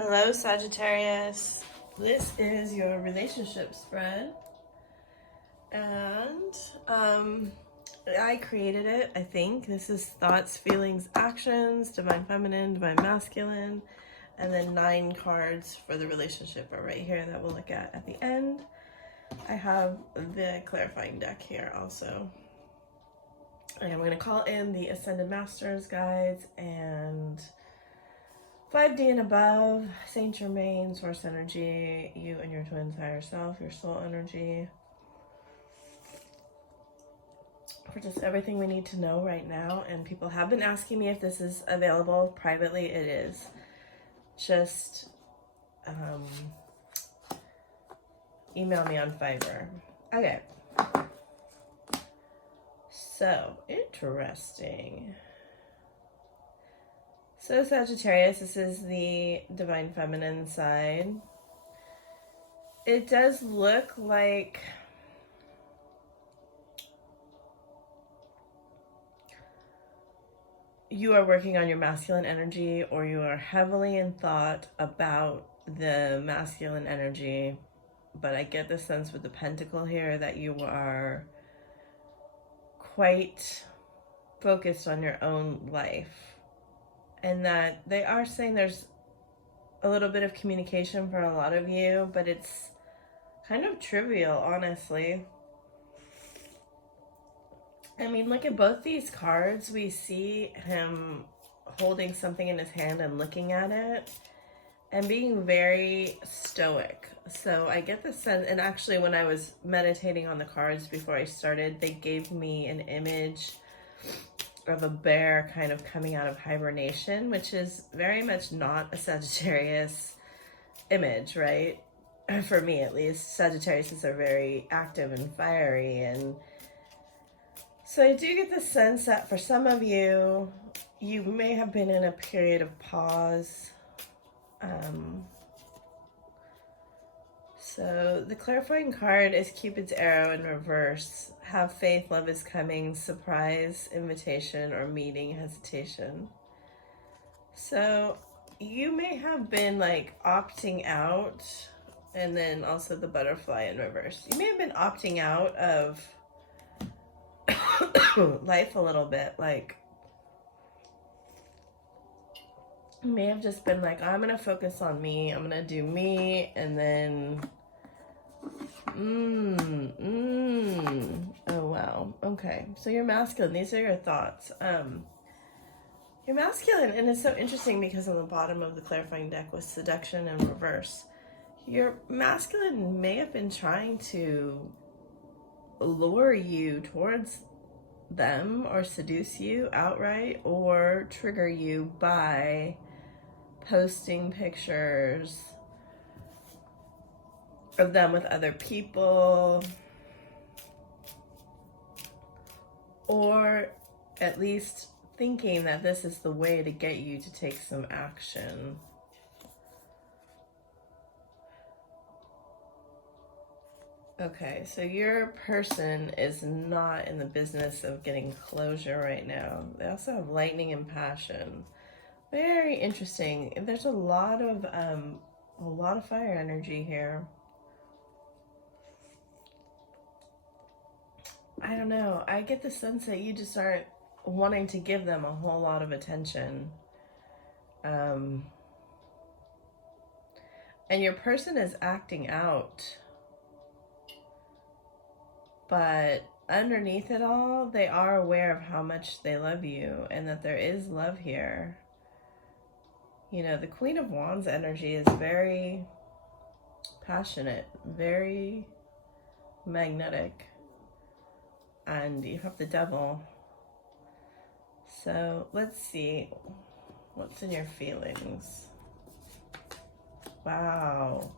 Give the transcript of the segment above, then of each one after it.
Hello, Sagittarius. This is your relationship spread. And I created it, I think. This is thoughts, feelings, actions, divine feminine, divine masculine, and then 9 cards for the relationship are right here that we'll look at the end. I have the clarifying deck here also. And I'm going to call in the Ascended Masters guides and 5D and above, Saint Germain, source energy, you and your twin higher self, your soul energy. For just everything we need to know right now. And people have been asking me if this is available privately. It is. Just email me on Fiverr. Okay. So, interesting. So Sagittarius, this is the divine feminine side. It does look like you are working on your masculine energy, or you are heavily in thought about the masculine energy. But I get the sense with the pentacle here that you are quite focused on your own life. And that they are saying there's a little bit of communication for a lot of you, but it's kind of trivial, honestly. I mean, look at both these cards. We see him holding something in his hand and looking at it and being very stoic. So I get the sense, and actually when I was meditating on the cards before I started, they gave me an image of a bear kind of coming out of hibernation, which is very much not a Sagittarius image, right? For me, at least. Sagittarius are very active and fiery, and so I do get the sense that for some of you, you may have been in a period of pause. So the clarifying card is Cupid's arrow in reverse. Have faith, love is coming, surprise, invitation, or meeting, hesitation. So you may have been like opting out, and then also the butterfly in reverse. You may have been opting out of life a little bit. Like, you may have just been like, I'm going to focus on me. I'm going to do me, and then oh wow, okay. So you're masculine. These are your thoughts. You're masculine, and it's so interesting because on the bottom of the clarifying deck was seduction in reverse. Your masculine may have been trying to lure you towards them or seduce you outright, or trigger you by posting pictures of them with other people, or at least thinking that this is the way to get you to take some action. Okay, so your person is not in the business of getting closure right now. They also have lightning and passion. Very interesting. There's a lot of fire energy here. I don't know. I get the sense that you just aren't wanting to give them a whole lot of attention. And your person is acting out. But underneath it all, they are aware of how much they love you and that there is love here. You know, the Queen of Wands energy is very passionate, very magnetic. And you have the Devil. So let's see. What's in your feelings? Wow.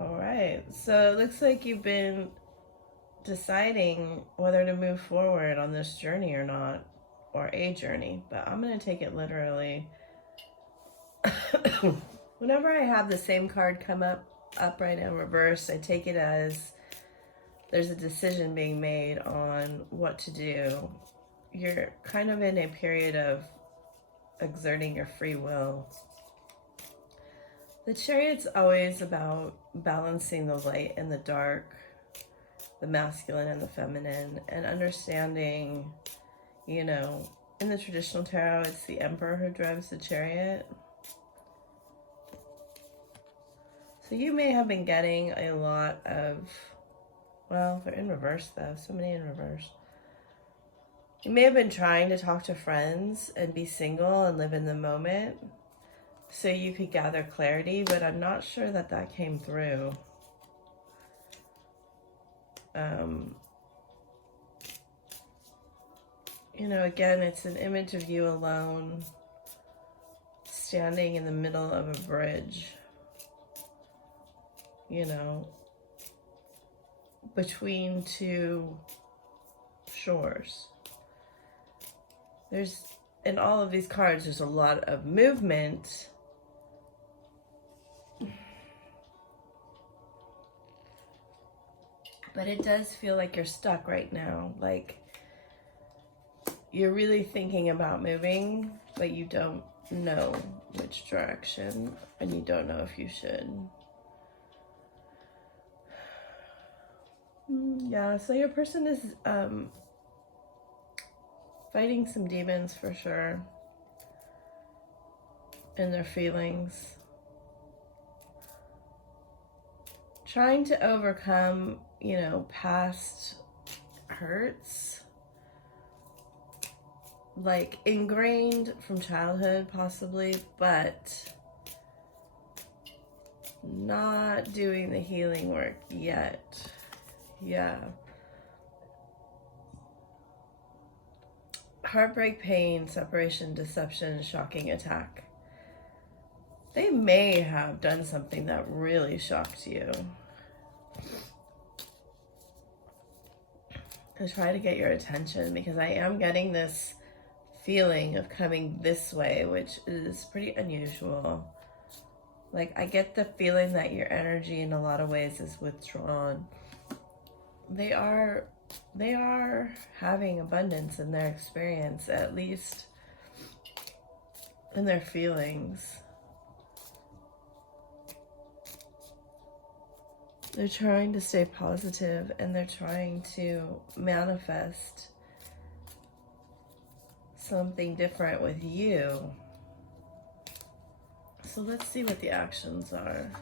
All right, so it looks like you've been deciding whether to move forward on this journey or not, or a journey, but I'm going to take it literally. Whenever I have the same card come up, upright and reverse, I take it as there's a decision being made on what to do. You're kind of in a period of exerting your free will. The Chariot's always about balancing the light and the dark, the masculine and the feminine, and understanding, you know, in the traditional tarot, it's the Emperor who drives the Chariot. So you may have been getting a lot of, well, they're in reverse though, so many in reverse. You may have been trying to talk to friends and be single and live in the moment so you could gather clarity, but I'm not sure that that came through. You know, again, it's an image of you alone, standing in the middle of a bridge, you know, between two shores. There's, in all of these cards, there's a lot of movement. But it does feel like you're stuck right now. Like you're really thinking about moving, but you don't know which direction, and you don't know if you should. Yeah, so your person is fighting some demons for sure in their feelings. Trying to overcome, you know, past hurts, like ingrained from childhood possibly, but not doing the healing work yet. Yeah. Heartbreak, pain, separation, deception, shocking attack. They may have done something that really shocked you to try to get your attention, because I am getting this feeling of coming this way, which is pretty unusual. Like, I get the feeling that your energy in a lot of ways is withdrawn. They are having abundance in their experience, at least in their feelings. They're trying to stay positive, and they're trying to manifest something different with you. So let's see what the actions are.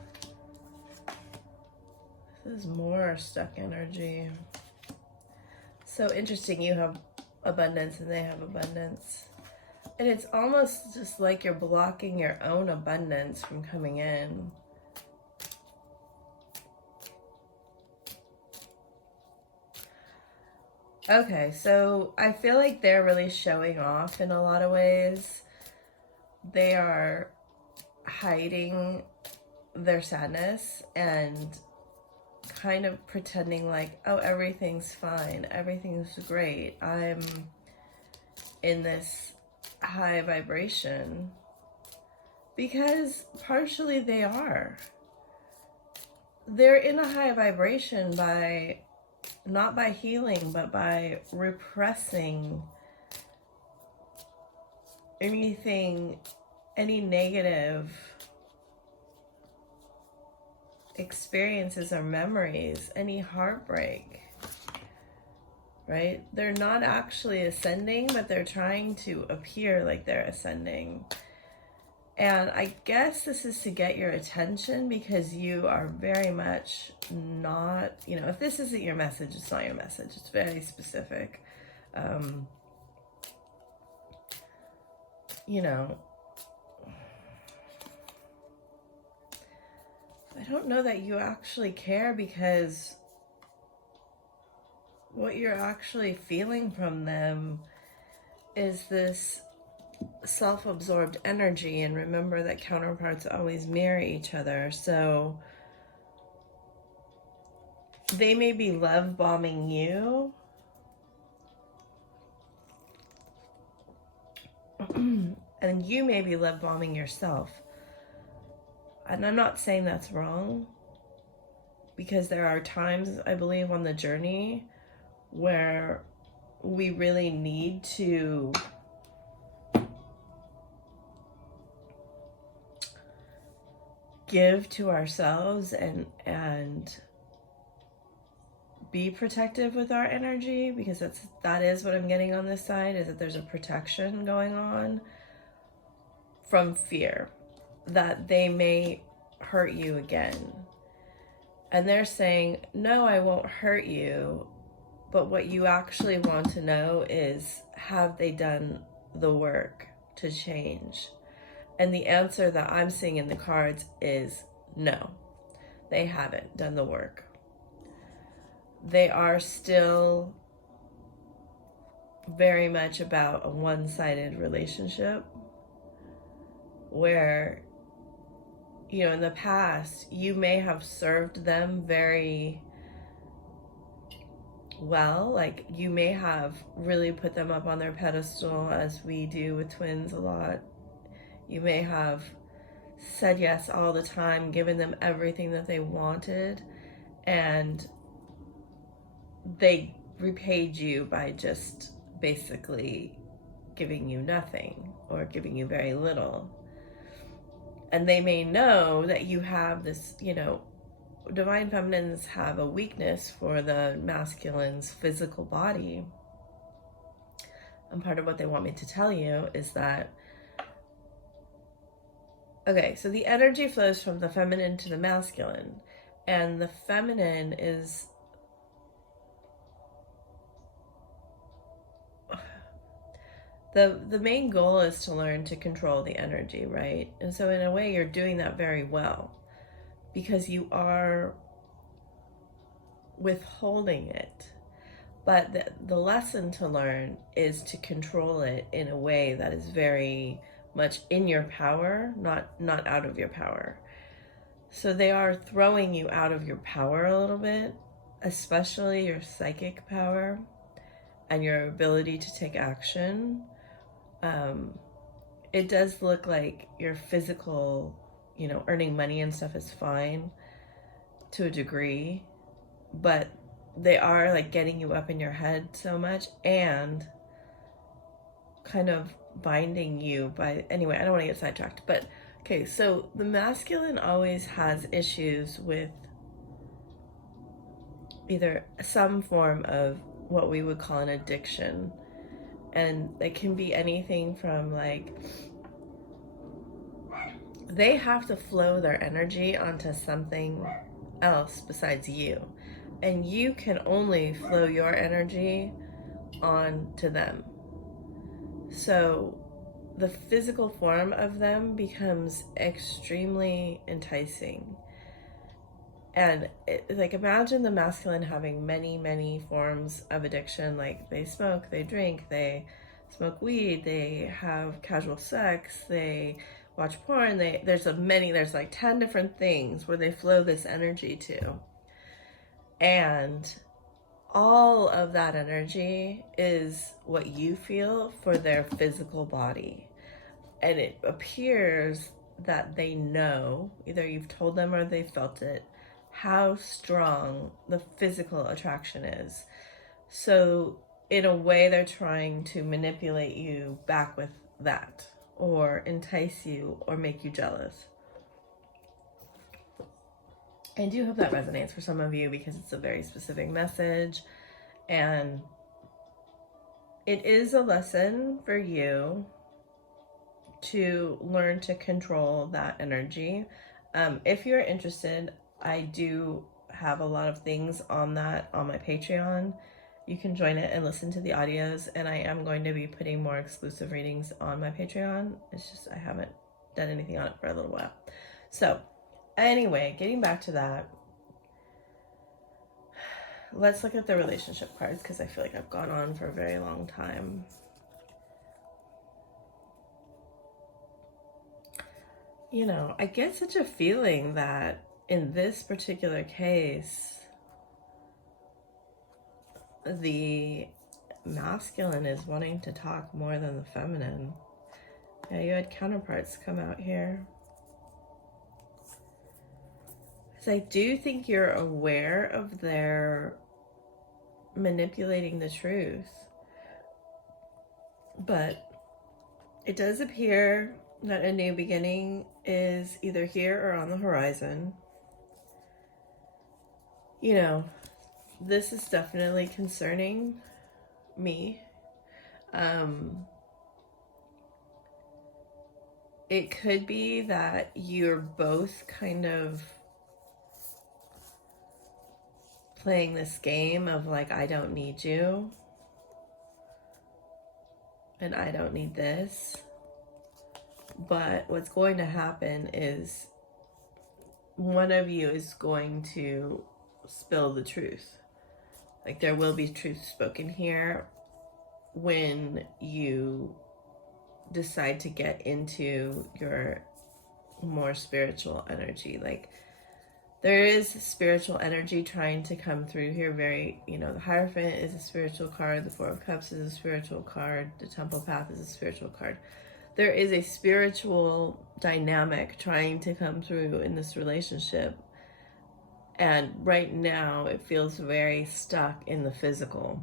This is more stuck energy. So interesting, you have abundance and they have abundance. And it's almost just like you're blocking your own abundance from coming in. Okay, so I feel like they're really showing off in a lot of ways. They are hiding their sadness and kind of pretending like, oh, everything's fine, everything's great, I'm in this high vibration, because partially they are. They're in a high vibration by, not by healing, but by repressing anything, any negative experiences or memories, any heartbreak, right? They're not actually ascending, but they're trying to appear like they're ascending. And I guess this is to get your attention, because you are very much not, you know, if this isn't your message, it's not your message. It's very specific. You know, I don't know that you actually care, because what you're actually feeling from them is this self-absorbed energy. And remember that counterparts always mirror each other. So they may be love bombing you, and you may be love bombing yourself. And I'm not saying that's wrong, because there are times, I believe, on the journey where we really need to give to ourselves and be protective with our energy, because that is what I'm getting on this side, is that there's a protection going on from fear that they may hurt you again. And they're saying, no, I won't hurt you. But what you actually want to know is, have they done the work to change? And the answer that I'm seeing in the cards is no, they haven't done the work. They are still very much about a one-sided relationship where, you know, in the past, you may have served them very well. Like, you may have really put them up on their pedestal, as we do with twins a lot. You may have said yes all the time, given them everything that they wanted, and they repaid you by just basically giving you nothing or giving you very little. And they may know that you have this, you know, divine feminines have a weakness for the masculine's physical body. And part of what they want me to tell you is that, okay, so the energy flows from the feminine to the masculine, and the feminine is the main goal is to learn to control the energy, right? And so in a way, you're doing that very well, because you are withholding it. But the lesson to learn is to control it in a way that is very much in your power, not out of your power. So they are throwing you out of your power a little bit, especially your psychic power and your ability to take action. It does look like your physical, you know, earning money and stuff is fine to a degree, but they are like getting you up in your head so much and kind of binding you by, anyway, I don't want to get sidetracked, but okay, so the masculine always has issues with either some form of what we would call an addiction. And it can be anything from, like, they have to flow their energy onto something else besides you. And you can only flow your energy onto them. So the physical form of them becomes extremely enticing. And like, imagine the masculine having many forms of addiction. Like, they smoke, they drink, they smoke weed, they have casual sex, they watch porn, there's like 10 different things where they flow this energy to. And all of that energy is what you feel for their physical body. And it appears that they know, either you've told them or they felt it, how strong the physical attraction is. So in a way, they're trying to manipulate you back with that, or entice you, or make you jealous. I do hope that resonates for some of you, because it's a very specific message, and it is a lesson for you to learn to control that energy. If you're interested, I do have a lot of things on that on my Patreon. You can join it and listen to the audios, and I am going to be putting more exclusive readings on my Patreon. It's just I haven't done anything on it for a little while. So anyway, getting back to that, let's look at the relationship cards, because I feel like I've gone on for a very long time. You know, I get such a feeling that in this particular case, the masculine is wanting to talk more than the feminine. Yeah, you had counterparts come out here. Because I do think you're aware of their manipulating the truth. But it does appear that a new beginning is either here or on the horizon. You know, this is definitely concerning me. It could be that you're both kind of playing this game of like, I don't need you and I don't need this. But what's going to happen is one of you is going to spill the truth. Like, there will be truth spoken here when you decide to get into your more spiritual energy. Like, there is spiritual energy trying to come through here. Very, you know, the Hierophant is a spiritual card. The Four of Cups is a spiritual card. The Temple Path is a spiritual card. There is a spiritual dynamic trying to come through in this relationship. And right now it feels very stuck in the physical.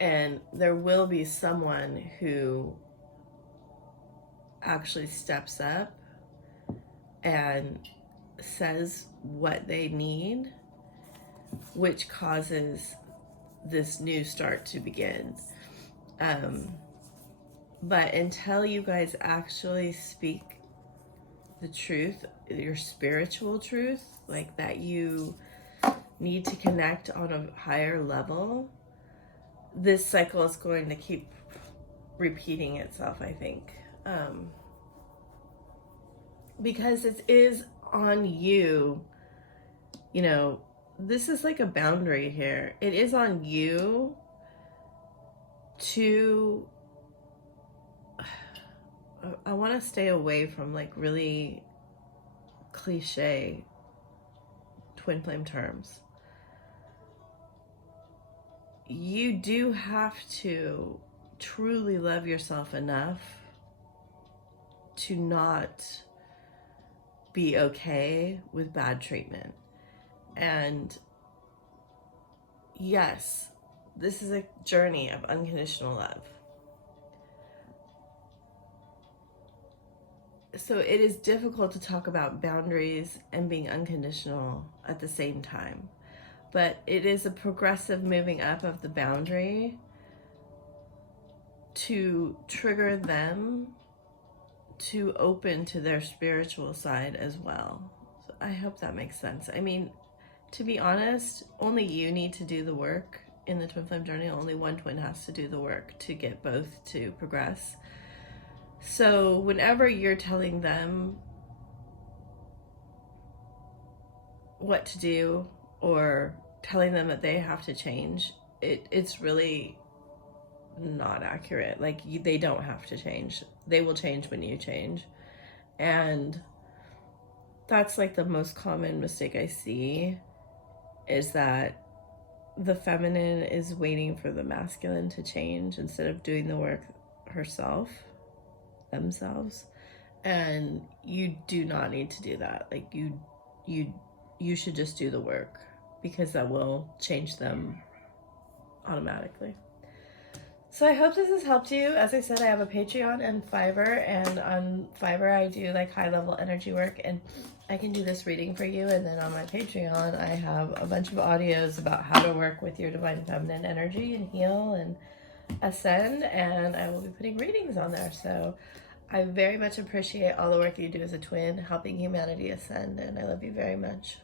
And there will be someone who actually steps up and says what they need, which causes this new start to begin. But until you guys actually speak the truth, your spiritual truth, like that you need to connect on a higher level, this cycle is going to keep repeating itself, I think. Because it is on you, you know, this is like a boundary here. It is on you to, I want to stay away from like really cliche twin flame terms. You do have to truly love yourself enough to not be okay with bad treatment. And yes, this is a journey of unconditional love. So it is difficult to talk about boundaries and being unconditional at the same time. But it is a progressive moving up of the boundary to trigger them to open to their spiritual side as well. So I hope that makes sense. I mean, to be honest, only you need to do the work in the twin flame journey. Only one twin has to do the work to get both to progress. So whenever you're telling them what to do or telling them that they have to change, it's really not accurate. Like, they don't have to change. They will change when you change. And that's like the most common mistake I see, is that the feminine is waiting for the masculine to change instead of doing the work themselves. And you do not need to do that. Like, you should just do the work, because that will change them automatically. So I hope this has helped you. As I said, I have a Patreon and Fiverr, and on Fiverr I do like high level energy work, and I can do this reading for you. And then on my Patreon I have a bunch of audios about how to work with your divine feminine energy and heal and ascend, and I will be putting readings on there. So I very much appreciate all the work you do as a twin, helping humanity ascend, and I love you very much.